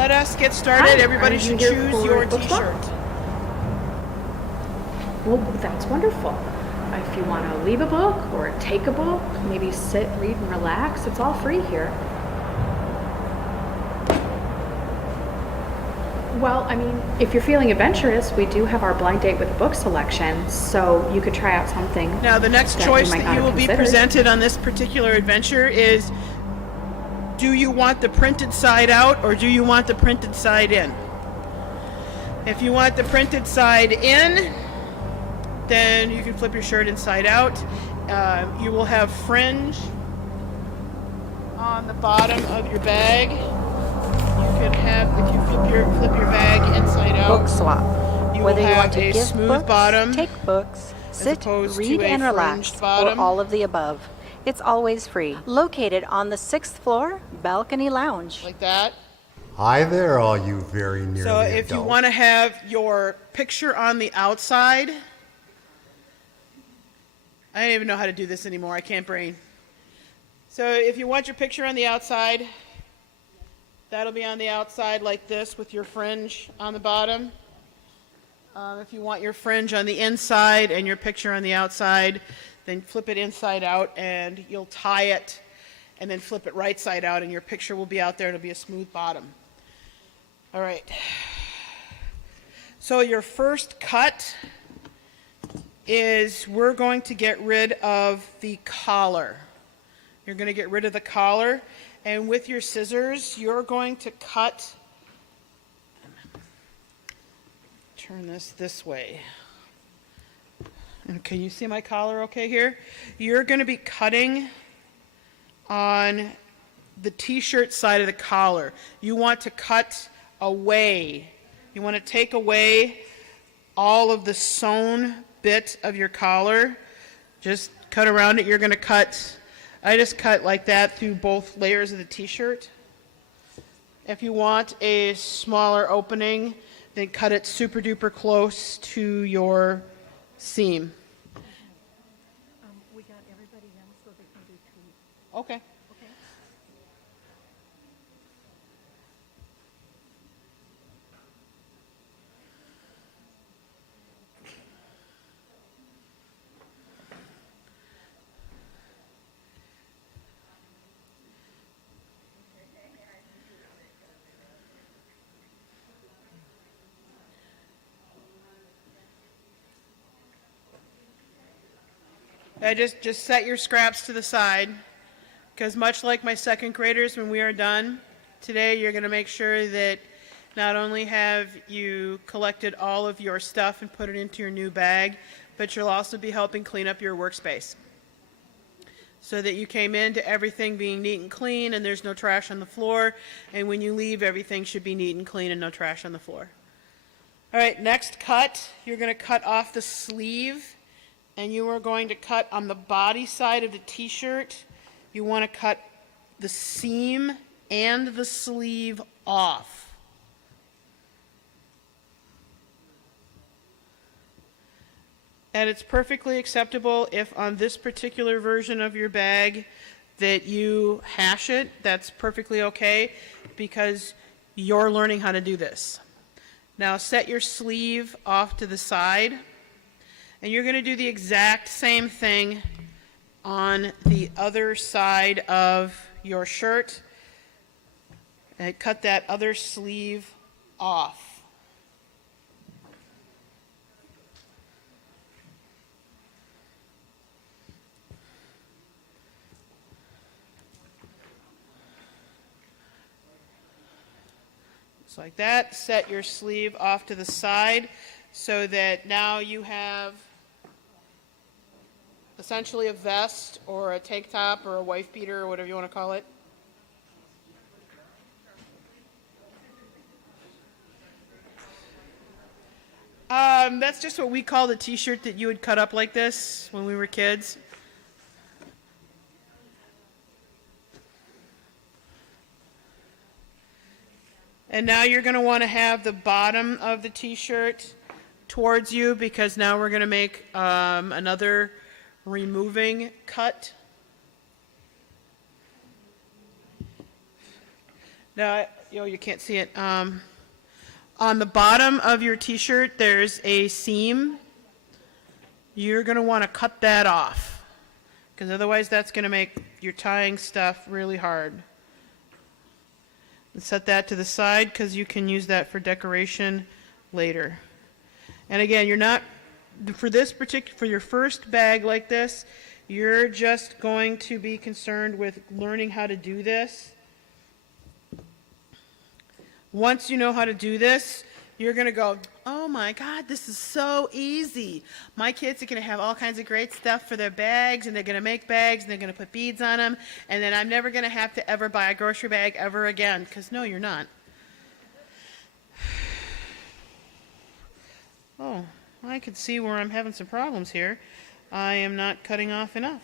let us get started. Hi, Everybody are you should here choose for your book club? t-shirt. Well, that's wonderful. If you want to leave a book or take a book, maybe sit, read, and relax, it's all free here. Well, I mean, if you're feeling adventurous, we do have our blind date with a book selection, so you could try out something. Now, the next that choice you might that not you have will be considered. presented on this particular adventure is, do you want the printed side out or do you want the printed side in? If you want the printed side in, then you can flip your shirt inside out. You will have fringe on the bottom of your bag. You can have, if you flip your bag inside out, Book swap. you Whether will you have want to a give smooth books, bottom take books, sit, opposed to read, a and relax, fringed bottom. or all of the above. It's always free. Located on the 6th floor, Balcony Lounge. like that. Hi there, all you very nearly So if you adults. want to have your picture on the outside, I don't even know how to do this anymore. I can't brain. So if you want your picture on the outside, that'll be on the outside like this with your fringe on the bottom. If you want your fringe on the inside and your picture on the outside, then flip it inside out and you'll tie it and then flip it right side out and your picture will be out there. It'll be a smooth bottom. All right. So your first cut is we're going to get rid of the collar. You're going to get rid of the collar, and with your scissors, you're going to cut, turn this way. And can you see my collar okay here? You're going to be cutting on the t-shirt side of the collar. You want to cut away. You want to take away all of the sewn bit of your collar. Just cut around it. You're going to cut, I just cut like that through both layers of the t-shirt. If you want a smaller opening, then cut it super duper close to your seam. We got everybody in so they can do two. Okay. Just set your scraps to the side, because much like my second graders, when we are done today, you're going to make sure that not only have you collected all of your stuff and put it into your new bag, but you'll also be helping clean up your workspace so that you came into everything being neat and clean and there's no trash on the floor, and when you leave, everything should be neat and clean and no trash on the floor. All right, next cut, you're going to cut off the sleeve. And you are going to cut on the body side of the t-shirt. You want to cut the seam and the sleeve off. And it's perfectly acceptable if on this particular version of your bag that you hash it. That's perfectly okay because you're learning how to do this. Now set your sleeve off to the side. And you're going to do the exact same thing on the other side of your shirt. And cut that other sleeve off. Just like that. Set your sleeve off to the side so that now you have essentially a vest or a tank top or a wife beater or whatever you want to call it. That's just what we call the t-shirt that you would cut up like this when we were kids. And now you're going to want to have the bottom of the t-shirt towards you because now we're going to make another removing cut. Now, you can't see it. On the bottom of your t-shirt, there's a seam. You're going to want to cut that off, because otherwise that's going to make your tying stuff really hard. And set that to the side, because you can use that for decoration later. And again, you're not, for your first bag like this, you're just going to be concerned with learning how to do this. Once you know how to do this, you're going to go, oh my God, this is so easy. My kids are going to have all kinds of great stuff for their bags, and they're going to make bags, and they're going to put beads on them, and then I'm never going to have to ever buy a grocery bag ever again, because no, you're not. Oh, I can see where I'm having some problems here. I am not cutting off enough.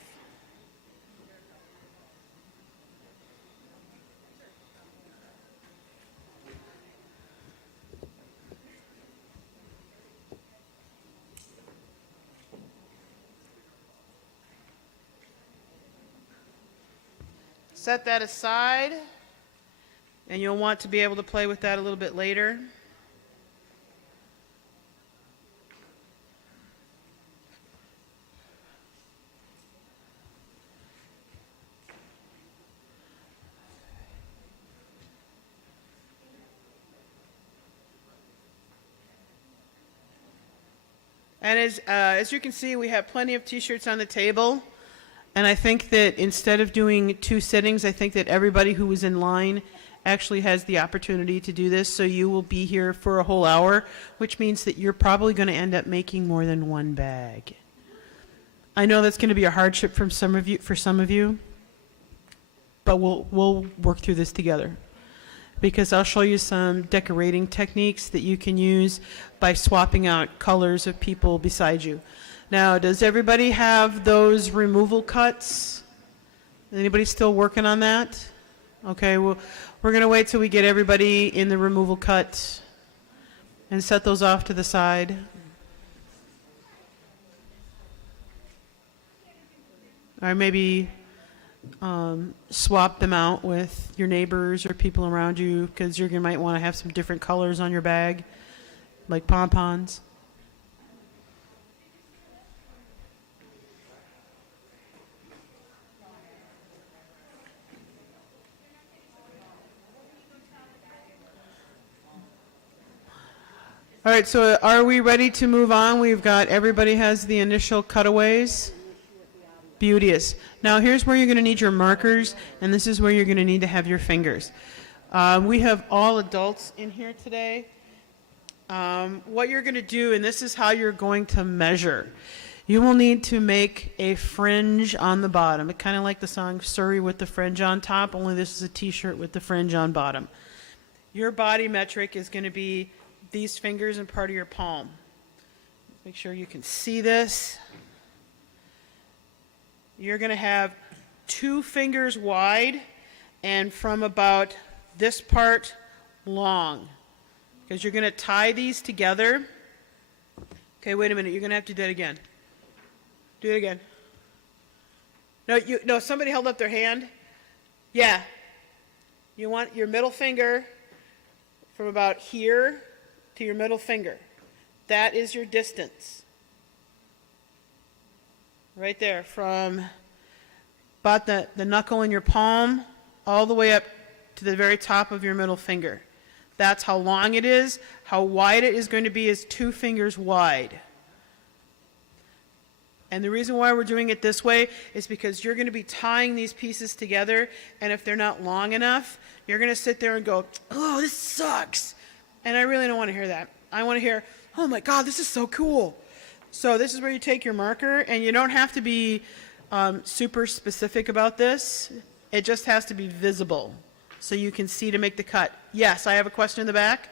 Set that aside, and you'll want to be able to play with that a little bit later. And as you can see, we have plenty of t-shirts on the table. And I think that instead of doing 2 sittings, I think that everybody who was in line actually has the opportunity to do this. So you will be here for a whole hour, which means that you're probably going to end up making more than 1 bag. I know that's going to be a hardship for some of you, but we'll work through this together, because I'll show you some decorating techniques that you can use by swapping out colors of people beside you. Now, does everybody have those removal cuts? Anybody still working on that? Okay, well, we're going to wait till we get everybody in the removal cut and set those off to the side. Or maybe swap them out with your neighbors or people around you, because you might want to have some different colors on your bag, like pom-poms. All right, so are we ready to move on? We've got, everybody has the initial cutaways. Beauteous. Now here's where you're going to need your markers, and this is where you're going to need to have your fingers. We have all adults in here today. What you're going to do, and this is how you're going to measure. You will need to make a fringe on the bottom. It's kind of like the song Surrey with the fringe on top, only this is a t-shirt with the fringe on bottom. Your body metric is going to be these fingers and part of your palm. Make sure you can see this. You're going to have 2 fingers wide and from about this part long, because you're going to tie these together. Okay, wait a minute. You're going to have to do that again. Do it again. No, somebody held up their hand. Yeah. You want your middle finger from about here to your middle finger. That is your distance. Right there, from about the knuckle in your palm all the way up to the very top of your middle finger. That's how long it is. How wide it is going to be is 2 fingers wide. And the reason why we're doing it this way is because you're going to be tying these pieces together, and if they're not long enough, you're going to sit there and go, oh, this sucks. And I really don't want to hear that. I want to hear, oh my God, this is so cool. So this is where you take your marker, and you don't have to be super specific about this. It just has to be visible so you can see to make the cut. Yes, I have a question in the back.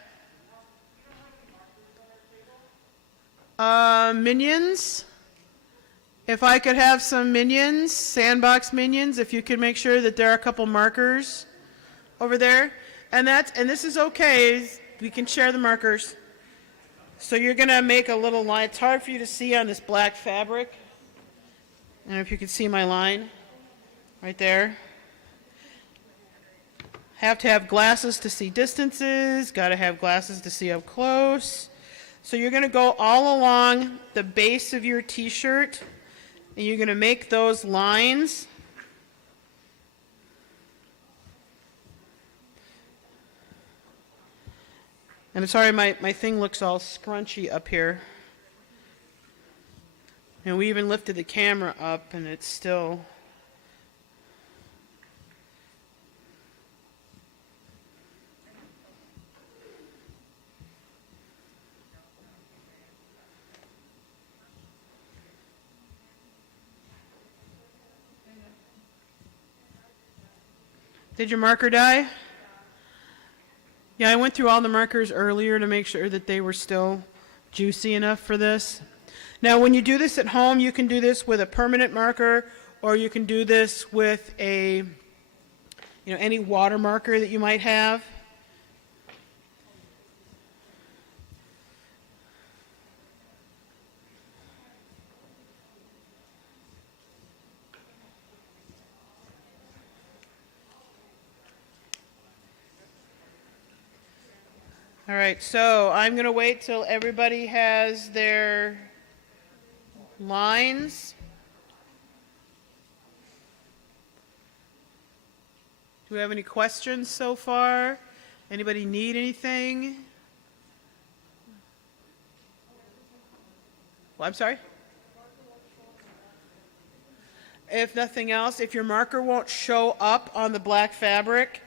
Minions. If I could have some minions, Sandbox minions, if you could make sure that there are a couple markers over there. And this is okay. We can share the markers. So you're going to make a little line. It's hard for you to see on this black fabric. And if you can see my line right there. Have to have glasses to see distances, got to have glasses to see up close. So you're going to go all along the base of your t-shirt, and you're going to make those lines. And I'm sorry, my thing looks all scrunchy up here. And we even lifted the camera up, and it's still... Did your marker die? Yeah, I went through all the markers earlier to make sure that they were still juicy enough for this. Now, when you do this at home, you can do this with a permanent marker, or you can do this with a, any water marker that you might have. All right, so I'm going to wait till everybody has their lines. Do we have any questions so far? Anybody need anything? Well, I'm sorry? If nothing else, if your marker won't show up on the black fabric,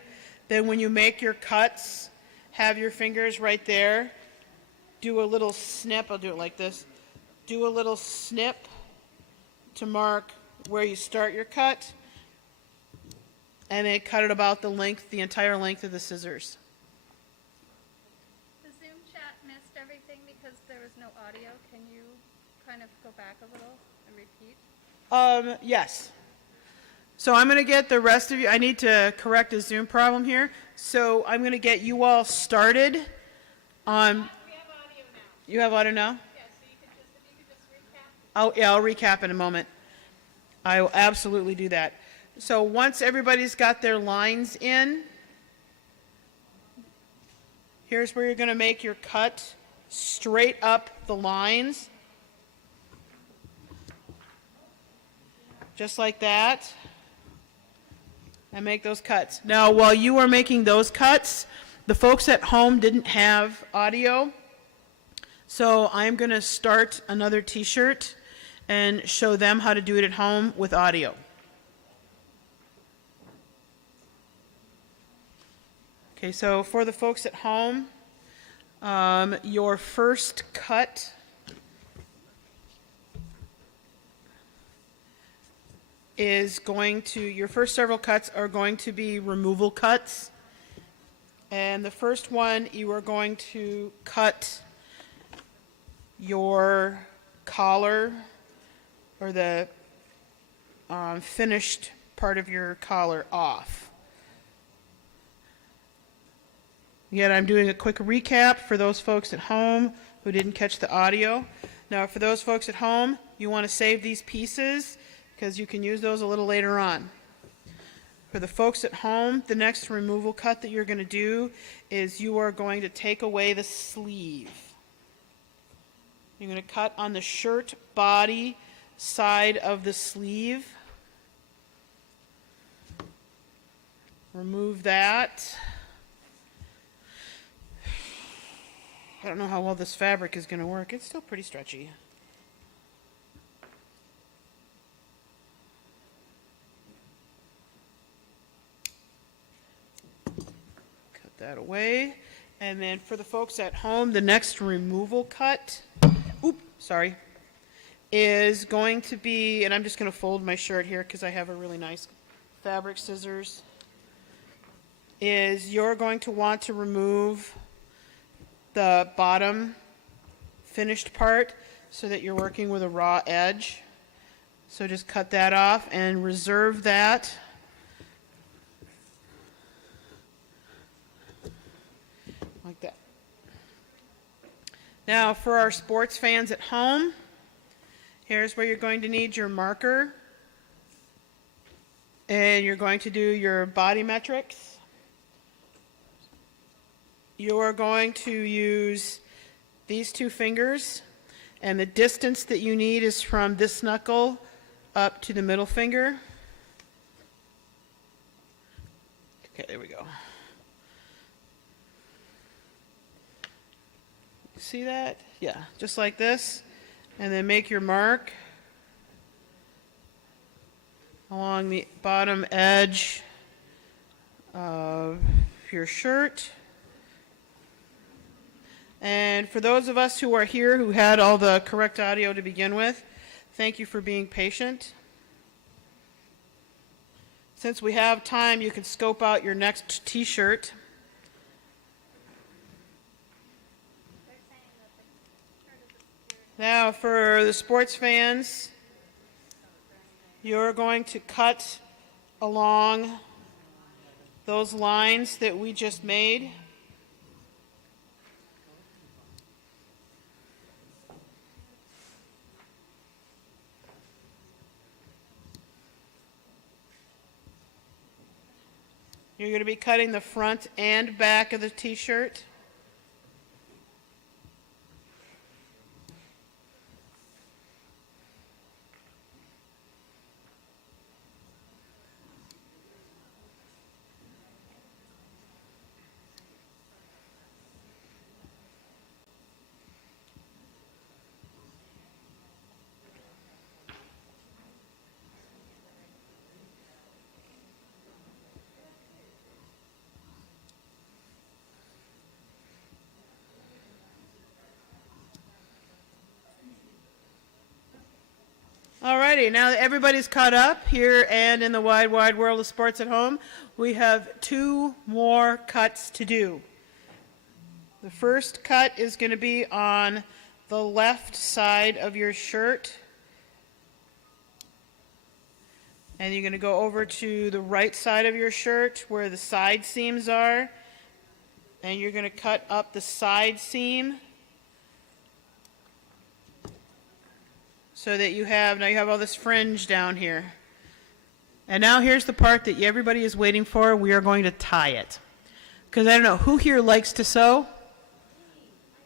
then when you make your cuts, have your fingers right there. Do a little snip. I'll do it like this. Do a little snip to mark where you start your cut, and then cut it about the length, the entire length of the scissors. The Zoom chat missed everything because there was no audio. Can you kind of go back a little and repeat? Yes. So I'm going to get the rest of you. I need to correct a Zoom problem here. So I'm going to get you all started on. We have audio now. You have audio now? Yeah, so if you could just recap. I'll recap in a moment. I will absolutely do that. So once everybody's got their lines in, here's where you're going to make your cut straight up the lines. Just like that. And make those cuts. Now, while you are making those cuts, the folks at home didn't have audio. So I'm going to start another t-shirt and show them how to do it at home with audio. Okay, so for the folks at home, your first cut is going to, your first several cuts are going to be removal cuts. And the first one, you are going to cut your collar, or the finished part of your collar, off. Again, I'm doing a quick recap for those folks at home who didn't catch the audio. Now, for those folks at home, you want to save these pieces because you can use those a little later on. For the folks at home, the next removal cut that you're going to do is you are going to take away the sleeve. You're going to cut on the shirt body side of the sleeve. Remove that. I don't know how well this fabric is going to work. It's still pretty stretchy. That away. And then for the folks at home, the next removal cut, is going to be, and I'm just going to fold my shirt here because I have a really nice fabric scissors, is you're going to want to remove the bottom finished part so that you're working with a raw edge. So just cut that off and reserve that. Like that. Now for our sports fans at home, here's where you're going to need your marker, and you're going to do your body metrics. you're going to use these two fingers, and the distance that you need is from this knuckle up to the middle finger. Okay, there we go. See that? Yeah, just like this. And then make your mark along the bottom edge of your shirt. And for those of us who are here who had all the correct audio to begin with, thank you for being patient. Since we have time, you can scope out your next t-shirt. Now for the sports fans, you're going to cut along those lines that we just made. You're going to be cutting the front and back of the t-shirt. Alrighty, now that everybody's caught up here and in the wide, wide world of sports at home, we have 2 more cuts to do. The first cut is going to be on the left side of your shirt. And you're going to go over to the right side of your shirt where the side seams are. And you're going to cut up the side seam. So that you have all this fringe down here. And now here's the part that everybody is waiting for. We are going to tie it. Because I don't know, who here likes to sew?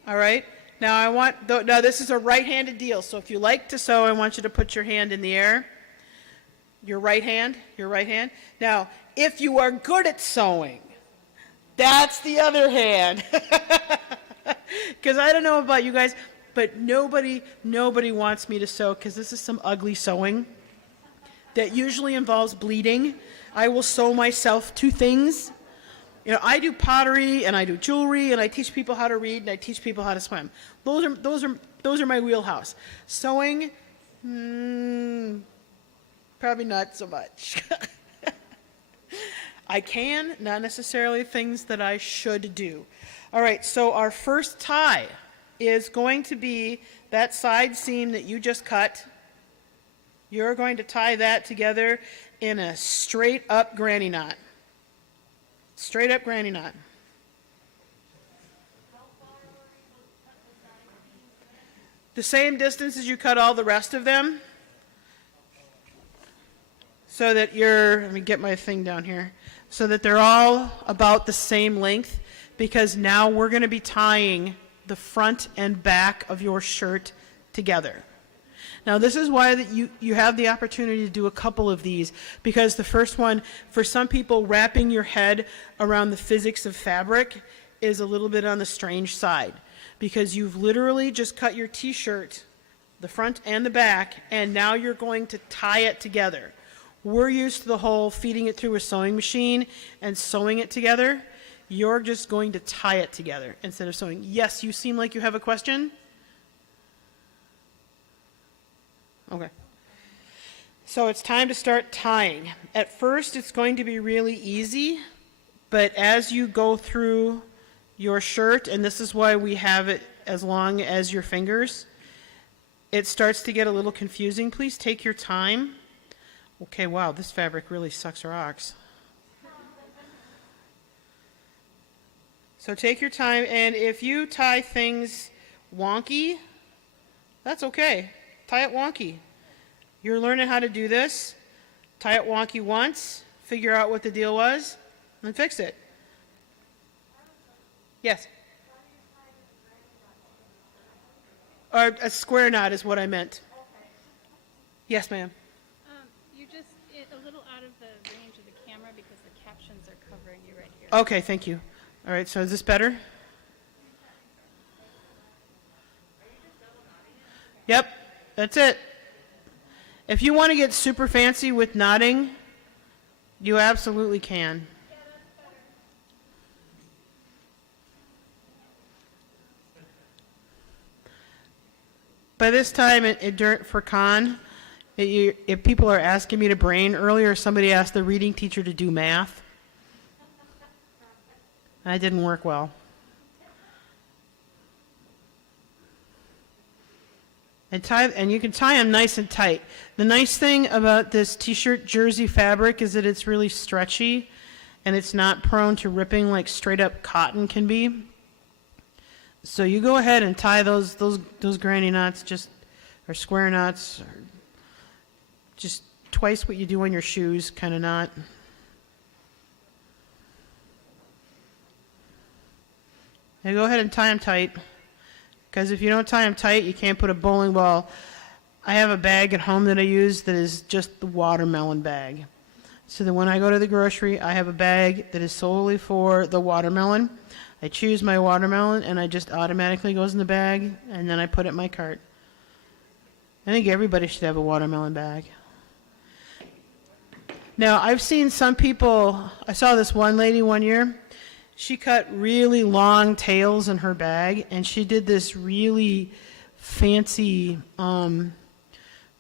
All right. Now now this is a right-handed deal. So if you like to sew, I want you to put your hand in the air. Your right hand. Now, if you are good at sewing, that's the other hand. Because I don't know about you guys, but nobody wants me to sew because this is some ugly sewing that usually involves bleeding. I will sew myself to things. You know, I do pottery and I do jewelry and I teach people how to read and I teach people how to swim. Those are my wheelhouse. Sewing, probably not so much. I can, not necessarily things that I should do. All right, so our first tie is going to be that side seam that you just cut. You're going to tie that together in a straight up granny knot. Straight up granny knot. The same distance as you cut all the rest of them. So that let me get my thing down here. So that they're all about the same length, because now we're going to be tying the front and back of your shirt together. Now this is why that you have the opportunity to do a couple of these, because the first one, for some people, wrapping your head around the physics of fabric is a little bit on the strange side, because you've literally just cut your t-shirt, the front and the back, and now you're going to tie it together. We're used to the whole feeding it through a sewing machine and sewing it together. You're just going to tie it together instead of sewing. Yes, you seem like you have a question? Okay. So it's time to start tying. At first, it's going to be really easy, but as you go through your shirt, and this is why we have it as long as your fingers, it starts to get a little confusing. Please take your time. Okay, wow, this fabric really sucks rocks. So take your time, and if you tie things wonky, that's okay. Tie it wonky. You're learning how to do this. Tie it wonky once, figure out what the deal was, and fix it. Yes. Or a square knot is what I meant. Yes, ma'am. You just, a little out of the range of the camera because the captions are covering you right here. Okay, thank you. All right, so is this better? Yep, that's it. If you want to get super fancy with knotting, you absolutely can. By this time, for if people are asking me to brain, earlier somebody asked the reading teacher to do math. That didn't work well. And you can tie them nice and tight. The nice thing about this t-shirt jersey fabric is that it's really stretchy and it's not prone to ripping like straight up cotton can be. So you go ahead and tie those granny knots, or square knots, or just twice what you do on your shoes kind of knot. Now go ahead and tie them tight, because if you don't tie them tight, you can't put a bowling ball. I have a bag at home that I use that is just the watermelon bag. So that when I go to the grocery, I have a bag that is solely for the watermelon. I choose my watermelon, and it just automatically goes in the bag, and then I put it in my cart. I think everybody should have a watermelon bag. Now, I've seen some people, I saw this one lady one year, she cut really long tails in her bag, and she did this really fancy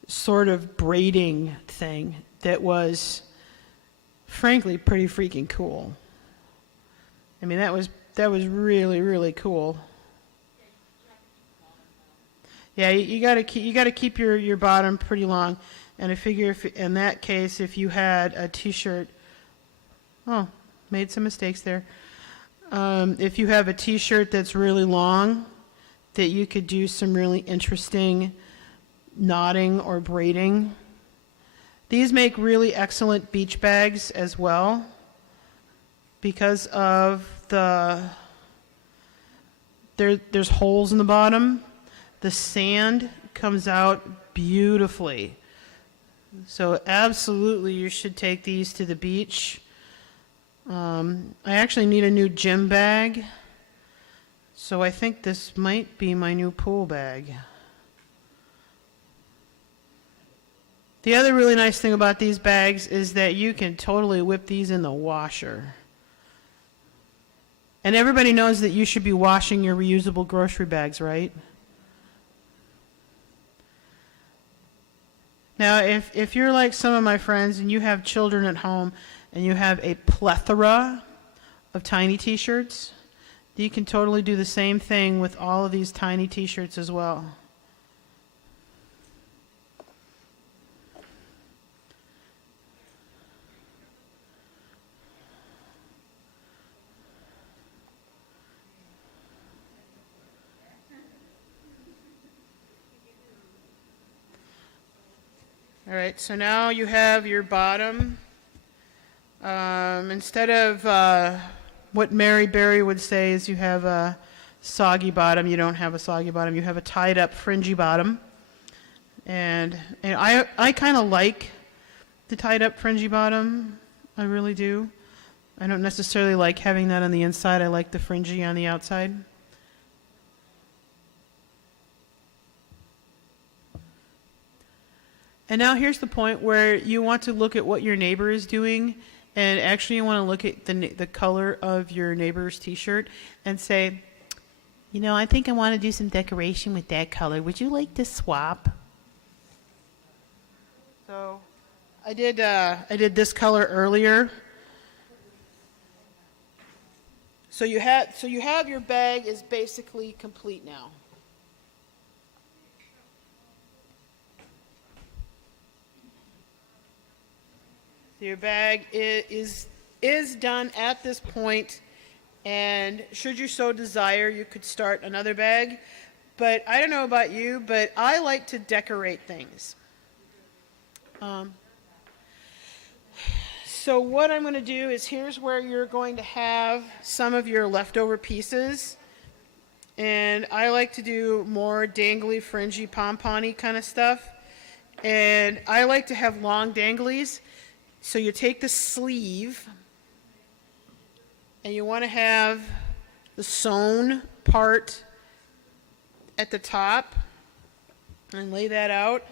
sort of braiding thing that was, frankly, pretty freaking cool. I mean, that was really, really cool. Yeah, you gotta keep your bottom pretty long, and I figure if in that case, if you had a t-shirt, made some mistakes there. If you have a t-shirt that's really long, that you could do some really interesting knotting or braiding. These make really excellent beach bags as well, because of there's holes in the bottom. The sand comes out beautifully. So absolutely you should take these to the beach. I actually need a new gym bag, so I think this might be my new pool bag. The other really nice thing about these bags is that you can totally whip these in the washer. And everybody knows that you should be washing your reusable grocery bags, right? Now, if you're like some of my friends and you have children at home and you have a plethora of tiny t-shirts, you can totally do the same thing with all of these tiny t-shirts as well. All right, so now you have your bottom. Instead of what Mary Berry would say is you have a soggy bottom, you don't have a soggy bottom, you have a tied up fringy bottom. And I kind of like the tied up fringy bottom, I really do. I don't necessarily like having that on the inside, I like the fringy on the outside. And now here's the point where you want to look at what your neighbor is doing, and actually you want to look at the color of your neighbor's t-shirt and say, you know, I think I want to do some decoration with that color. Would you like to swap? So I did this color earlier. So you have your bag is basically complete now. Your bag is done at this point, and should you so desire, you could start another bag. But I don't know about you, but I like So what I'm going to do is here's where you're going to have some of your leftover pieces. And I like to do more dangly, fringy, pom-pom-y kind of stuff. And I like to have long danglies. So you take the sleeve and you want to have the sewn part at the top and lay that out.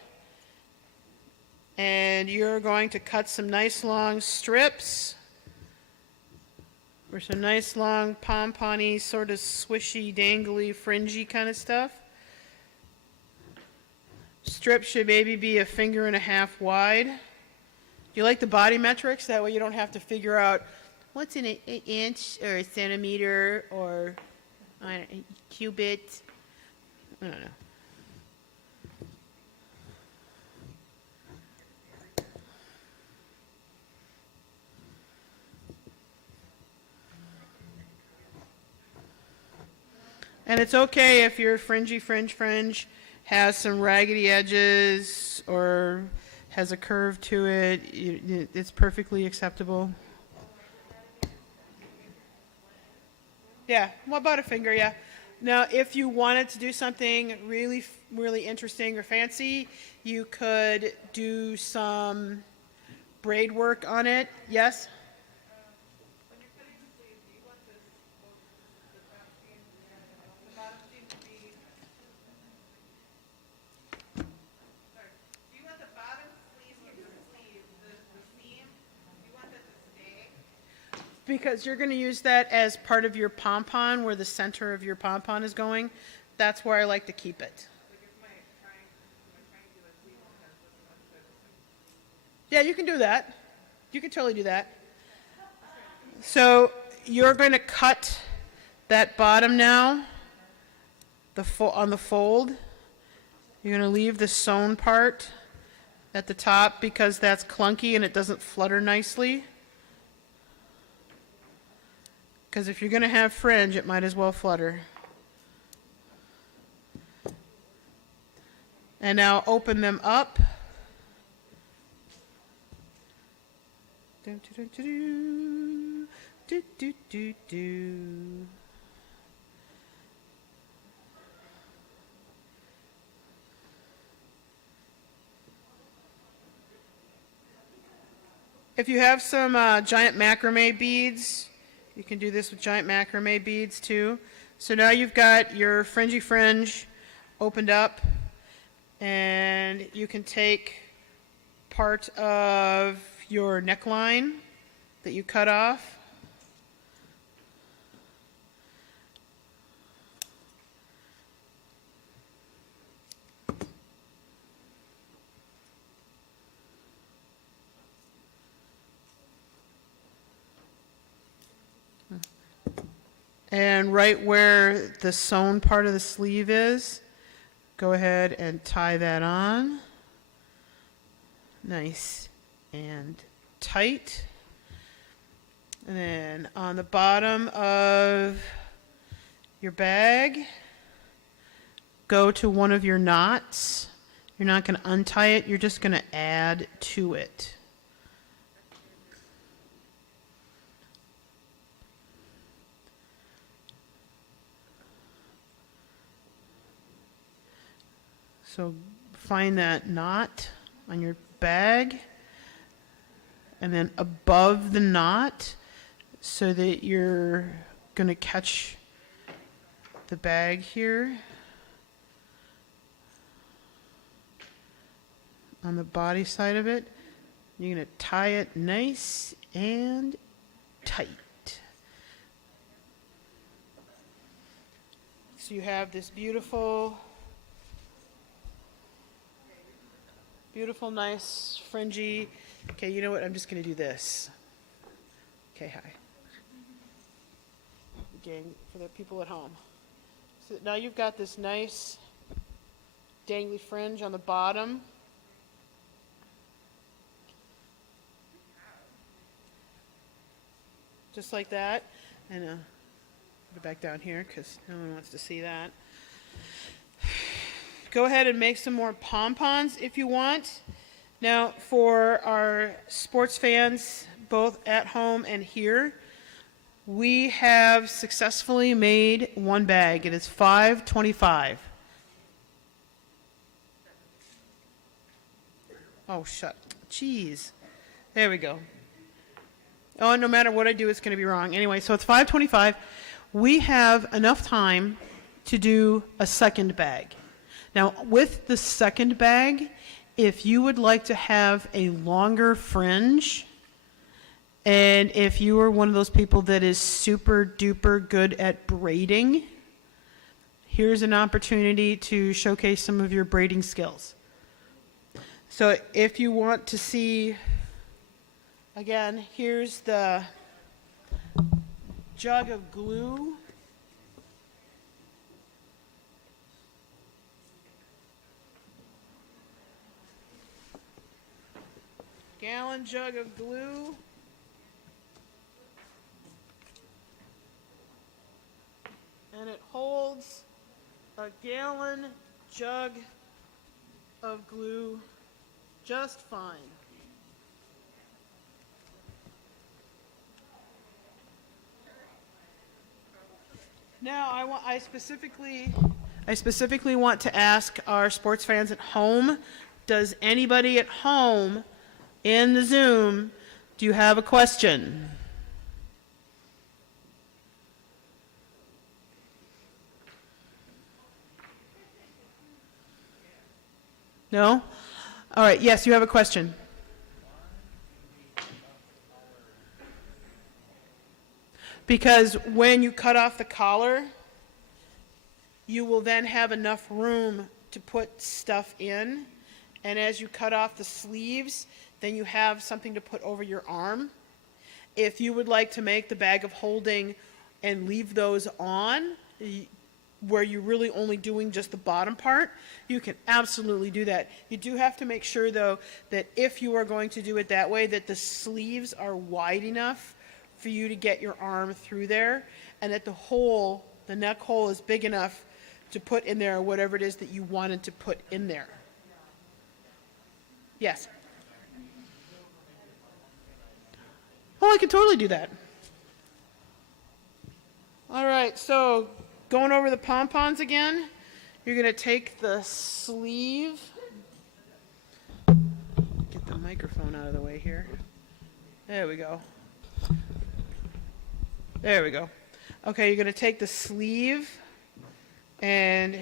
And you're going to cut some nice long strips or some nice long pom-pom-y, sort of swishy, dangly, fringy kind of stuff. Strips should maybe be 1.5 fingers wide. You like the body metrics? That way you don't have to figure out what's in an inch or a centimeter or a cubit. I don't know. And it's okay if your fringy fringe has some raggedy edges or has a curve to it. It's perfectly acceptable. Yeah, well, about 1 finger, yeah. Now, if you wanted to do something really, really interesting or fancy, you could do some braid work on it. Yes? Because you're going to use that as part of your pom-pom, where the center of your pom-pom is going. That's where I like to keep it. Yeah, you can do that. You can totally do that. So you're going to cut that bottom now, on the fold. You're going to leave the sewn part at the top because that's clunky and it doesn't flutter nicely. Because if you're going to have fringe, it might as well flutter. And now open them up. If you have some giant macrame beads, you can do this with giant macrame beads too. So now you've got your fringy fringe opened up, and you can take part of your neckline that you cut off. And right where the sewn part of the sleeve is, go ahead and tie that on. Nice and tight. And then on the bottom of your bag, go to one of your knots. You're not going to untie it, you're just going to add to it. So find that knot on your bag, and then above the knot, so that you're going to catch the bag here on the body side of it. You're going to tie it nice and tight. So you have this beautiful, nice, fringy. Okay, you know what? I'm just going to do this. Okay, hi. Again, for the people at home. So now you've got this nice, dangly fringe on the bottom. Just like that. And put it back down here because no one wants to see that. Go ahead and make some more pom-poms if you want. Now, for our sports fans both at home and here, we have successfully made one bag. It is $5.25. Oh, shut. Jeez. There we go. Oh, and no matter what I do, it's going to be wrong. Anyway, so it's $5.25. We have enough time to do a second bag. Now, with the second bag, if you would like to have a longer fringe, and if you are one of those people that is super duper good at braiding, here's an opportunity to showcase some of your braiding skills. So if you want to see, again, here's the jug of glue. Gallon jug of glue. And it holds a gallon jug of glue just fine. Now, I specifically want to ask our sports fans at home, does anybody at home in the Zoom, do you have a question? No? All right, yes, you have a question. Because when you cut off the collar, you will then have enough room to put stuff in. And as you cut off the sleeves, then you have something to put over your arm. If you would like to make the bag of holding and leave those on, where you're really only doing just the bottom part, you can absolutely do that. You do have to make sure, though, that if you are going to do it that way, that the sleeves are wide enough for you to get your arm through there, and that the hole, the neck hole, is big enough to put in there whatever it is that you wanted to put in there. Yes? Oh, I can totally do that. All right, so going over the pom-poms again, you're going to take the sleeve. Get the microphone out of the way here. There we go. There we go. Okay, you're going to take the sleeve, and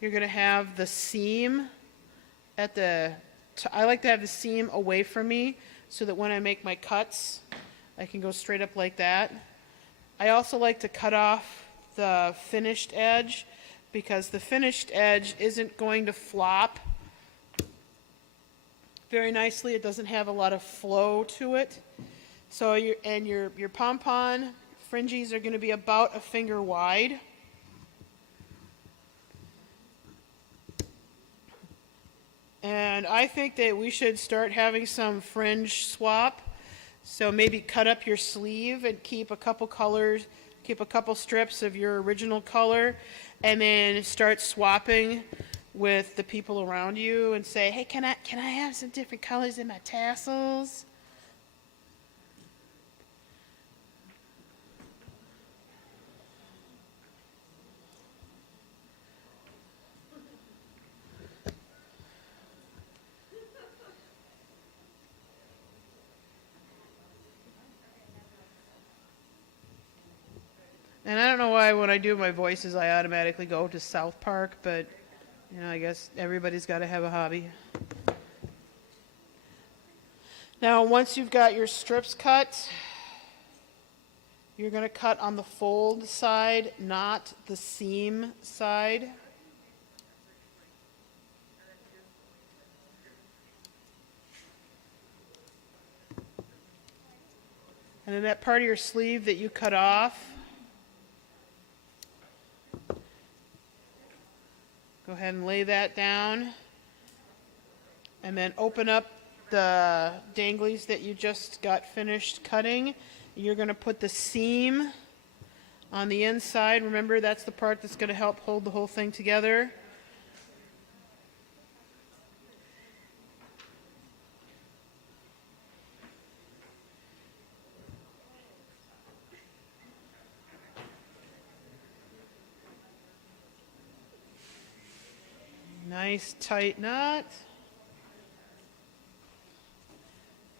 you're going to have the seam at the... I like to have the seam away from me so that when I make my cuts, I can go straight up like that. I also like to cut off the finished edge because the finished edge isn't going to flop very nicely. It doesn't have a lot of flow to it. So your pom-pom fringes are going to be about a finger wide. And I think that we should start having some fringe swap. So maybe cut up your sleeve and keep a couple colors, keep a couple strips of your original color, and then start swapping with the people around you and say, hey, can I have some different colors in my tassels? And I don't know why when I do my voices I automatically go to South Park, but you know, I guess everybody's got to have a hobby. Now, once you've got your strips cut, you're going to cut on the fold side, not the seam side. And then that part of your sleeve that you cut off, go ahead and lay that down, and then open up the danglies that you just got finished cutting. You're going to put the seam on the inside. Remember, that's the part that's going to help hold the whole thing together. Nice tight knot.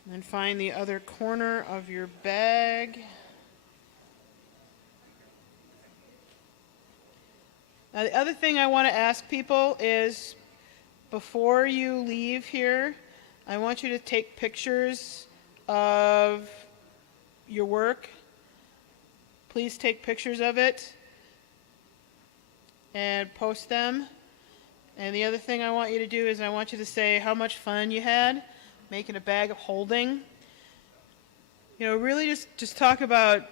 And then find the other corner of your bag. Now, the other thing I want to ask people is, before you leave here, I want you to take pictures of your work. Please take pictures of it and post them. And the other thing I want you to do is I want you to say how much fun you had making a bag of holding. You know, really just talk about,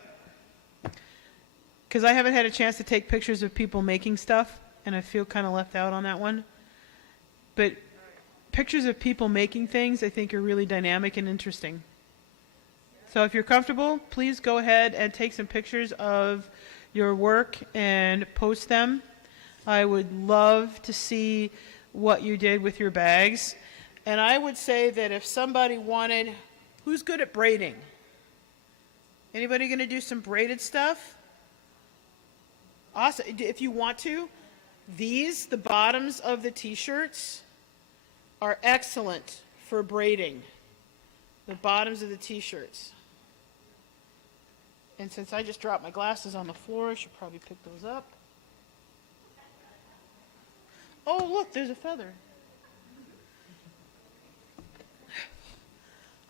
because I haven't had a chance to take pictures of people making stuff, and I feel kind of left out on that one. But pictures of people making things, I think, are really dynamic and interesting. So if you're comfortable, please go ahead and take some pictures of your work and post them. I would love to see what you did with your bags. And I would say that if somebody wanted, who's good at braiding? Anybody going to do some braided stuff? Awesome. If you want to, these, the bottoms of the t-shirts, are excellent for braiding. The bottoms of the t-shirts. And since I just dropped my glasses on the floor, I should probably pick those up. Oh, look, there's a feather.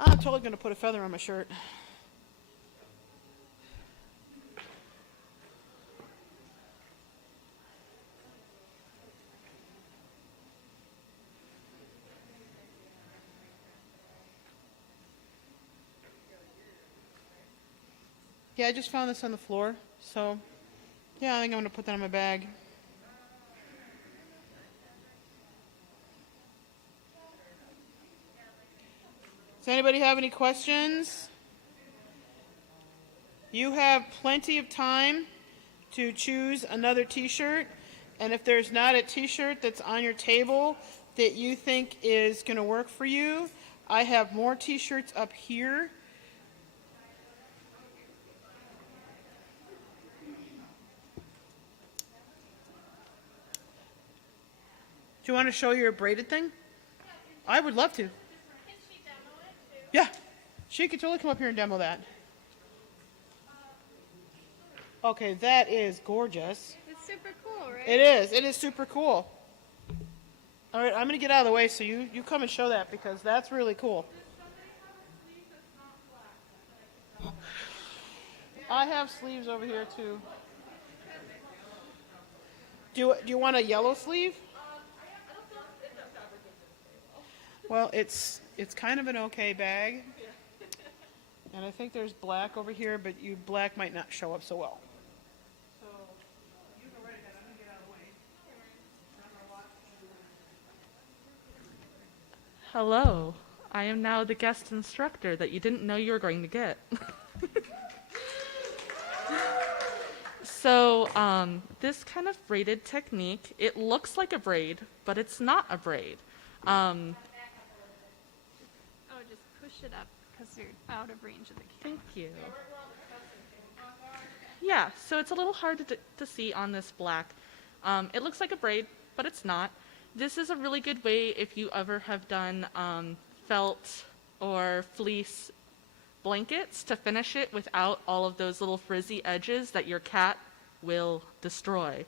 I'm totally going to put a feather on my shirt. Yeah, I just found this on the floor, so yeah, I think I'm going to put that in my bag. Does anybody have any questions? You have plenty of time to choose another t-shirt, and if there's not a t-shirt that's on your table that you think is going to work for you, I have more t-shirts up here. Do you want to show your braided thing? I would love to. Can she demo it too? Yeah, she could totally come up here and demo that. Okay, that is gorgeous. It's super cool, right? It is. It is super cool. All right, I'm going to get out of the way so you come and show that, because that's really cool. I have sleeves over here too. Do you want a yellow sleeve? Well, it's kind of an okay bag. And I think there's black over here, but black might not show up so well. So you go right ahead. I'm going to get out of the way. Hello, I am now the guest instructor that you didn't know you were going to get. So this kind of braided technique, it looks like a braid, but it's not a braid. Oh, just push it up because you're out of range of the camera. Thank you. Yeah, so it's a little hard to see on this black. It looks like a braid, but it's not. This is a really good way if you ever have done felt or fleece blankets to finish it without all of those little frizzy edges that your cat will destroy.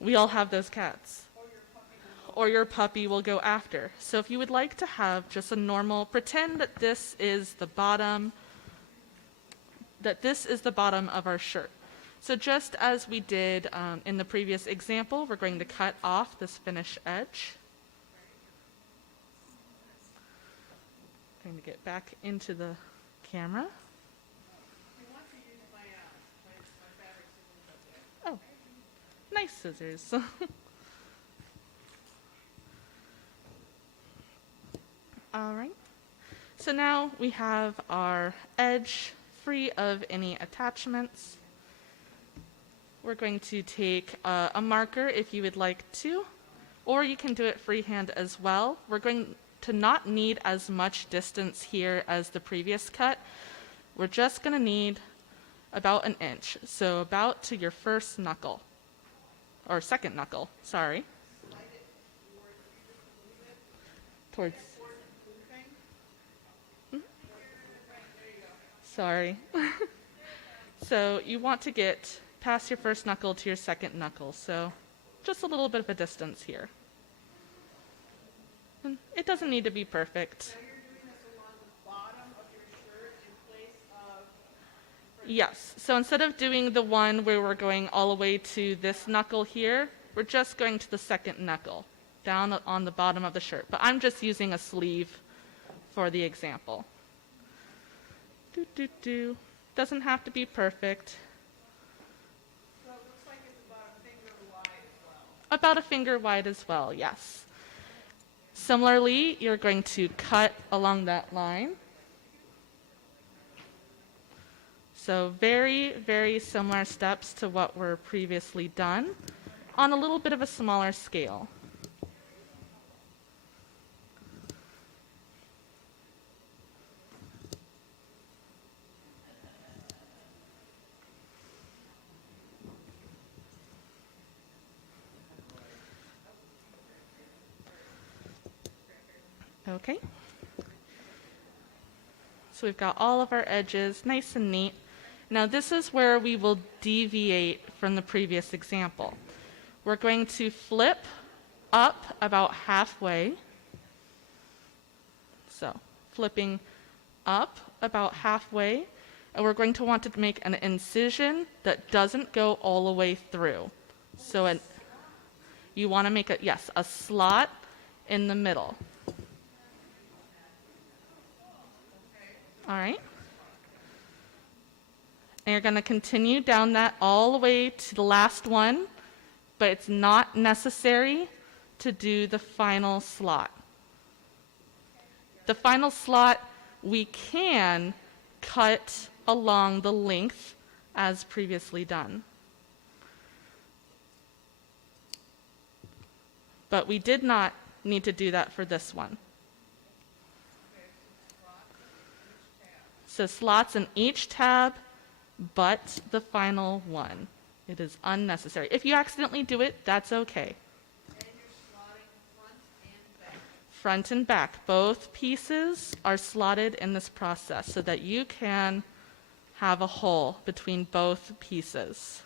We all have those cats. Or your puppy will go after. So if you would like to have just a normal, pretend that this is the bottom, of our shirt. So just as we did in the previous example, we're going to cut off this finish edge. Going to get back into the camera. Oh, nice scissors. All right. So now we have our edge free of any attachments. We're going to take a marker if you would like to, or you can do it freehand as well. We're going to not need as much distance here as the previous cut. We're just going to need about an inch, so about to your first knuckle, or second knuckle, sorry. towards. Sorry. So you want to get past your first knuckle to your second knuckle, so just a little bit of a distance here. And it doesn't need to be perfect. Yes, so instead of doing the one where we're going all the way to this knuckle here, we're just going to the second knuckle, down on the bottom of the shirt. But I'm just using a sleeve for the example. Doesn't have to be perfect. So it looks like it's about a finger wide as well. About a finger wide as well, yes. Similarly, you're going to cut along that line. So very, very similar steps to what were previously done on a little bit of a smaller scale. Okay. So we've got all of our edges nice and neat. Now this is where we will deviate from the previous example. We're going to flip up about halfway. So flipping up about halfway, and we're going to want to make an incision that doesn't go all the way through. So you want to make a slot in the middle. All right. And you're going to continue down that all the way to the last one, but it's not necessary to do the final slot. The final slot we can cut along the length as previously done. But we did not need to do that for this one. So slots in each tab, but the final one. It is unnecessary. If you accidentally do it, that's okay. And you're slotting front and back. Front and back. Both pieces are slotted in this process so that you can have a hole between both pieces.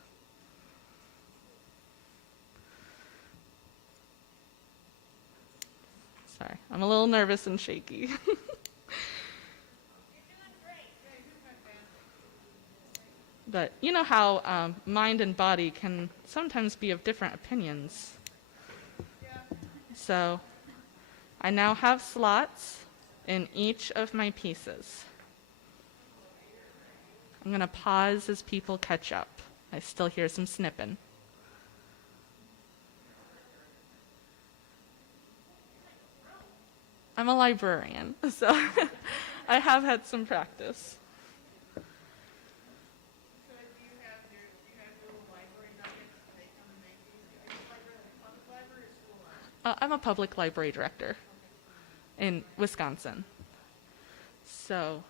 Sorry, I'm a little nervous and shaky. But you know how mind and body can sometimes be of different opinions. So I now have slots in each of my pieces. I'm going to pause as people catch up. I still hear some snipping. I'm a librarian, so I have had some practice. I'm a public library director in Wisconsin. So,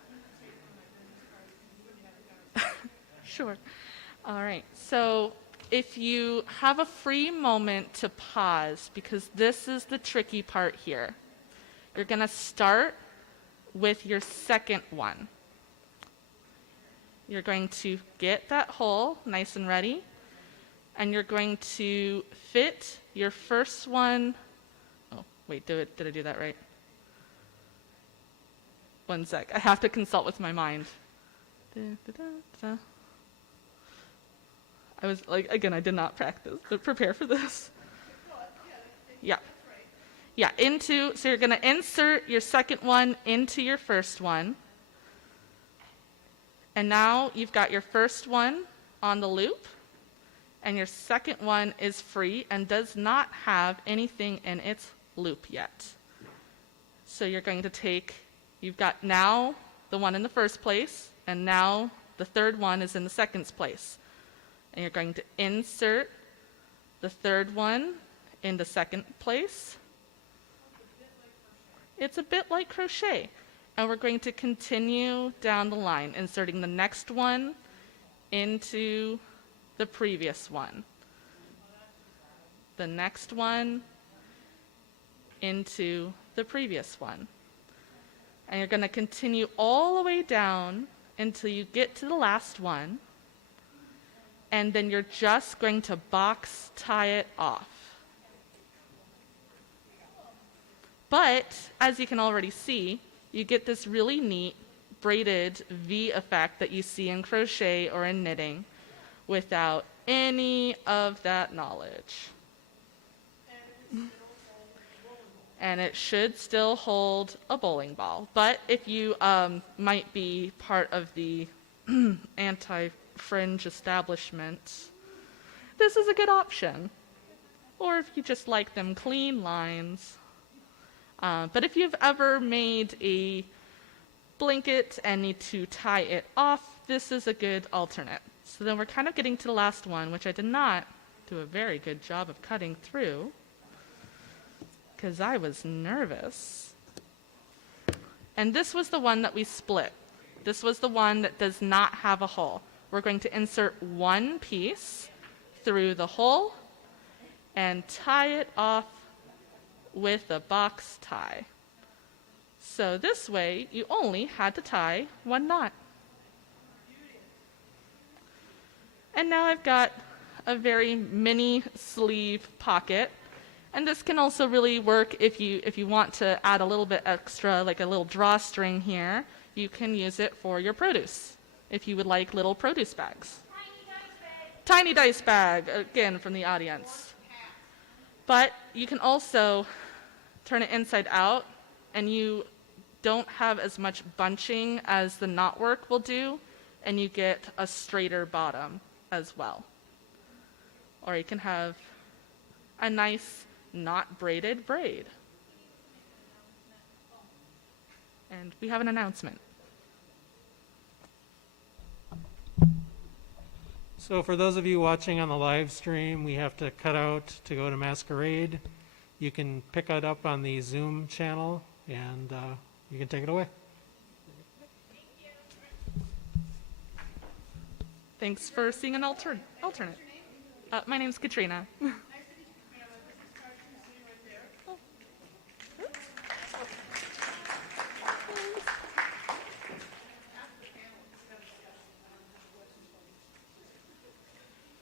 sure. All right. So, if you have a free moment to pause, because this is the tricky part here, you're going to start with your second one. You're going to get that hole nice and ready, and you're going to fit your first one. Oh, wait, did I do that right? One sec. I have to consult with my mind. I was like, again, I did not prepare for this. Yeah. Yeah, so you're going to insert your second one into your first one. And now you've got your first one on the loop, and your second one is free and does not have anything in its loop yet. So you're going to you've got now the one in the first place, and now the third one is in the second place. And you're going to insert the third one in the second place. It's a bit like crochet. And we're going to continue down the line, inserting the next one into the previous one. The next one into the previous one. And you're going to continue all the way down until you get to the last one. And then you're just going to box tie it off. But, as you can already see, you get this really neat braided V effect that you see in crochet or in knitting without any of that knowledge. And it should still hold a bowling ball. But if you might be part of the anti-fringe establishment, this is a good option. Or if you just like them clean lines. But if you've ever made a blanket and need to tie it off, this is a good alternate. So then we're kind of getting to the last one, which I did not do a very good job of cutting through, because I was nervous. And this was the one that we split. This was the one that does not have a hole. We're going to insert one piece through the hole and tie it off with a box tie. So this way, you only had to tie one knot. And now I've got a very mini sleeve pocket. And this can also really work if you want to add a little bit extra, like a little drawstring here. You can use it for your produce, if you would like little produce bags. Tiny dice bag, again, from the audience. But you can also turn it inside out, and you don't have as much bunching as the knotwork will do, and you get a straighter bottom as well. Or you can have a nice not braided braid. And we have an announcement. So for those of you watching on the live stream, we have to cut out to go to Masquerade. You can pick it up on the Zoom channel, and you can take it away. Thanks for seeing an alternate. My name's Katrina.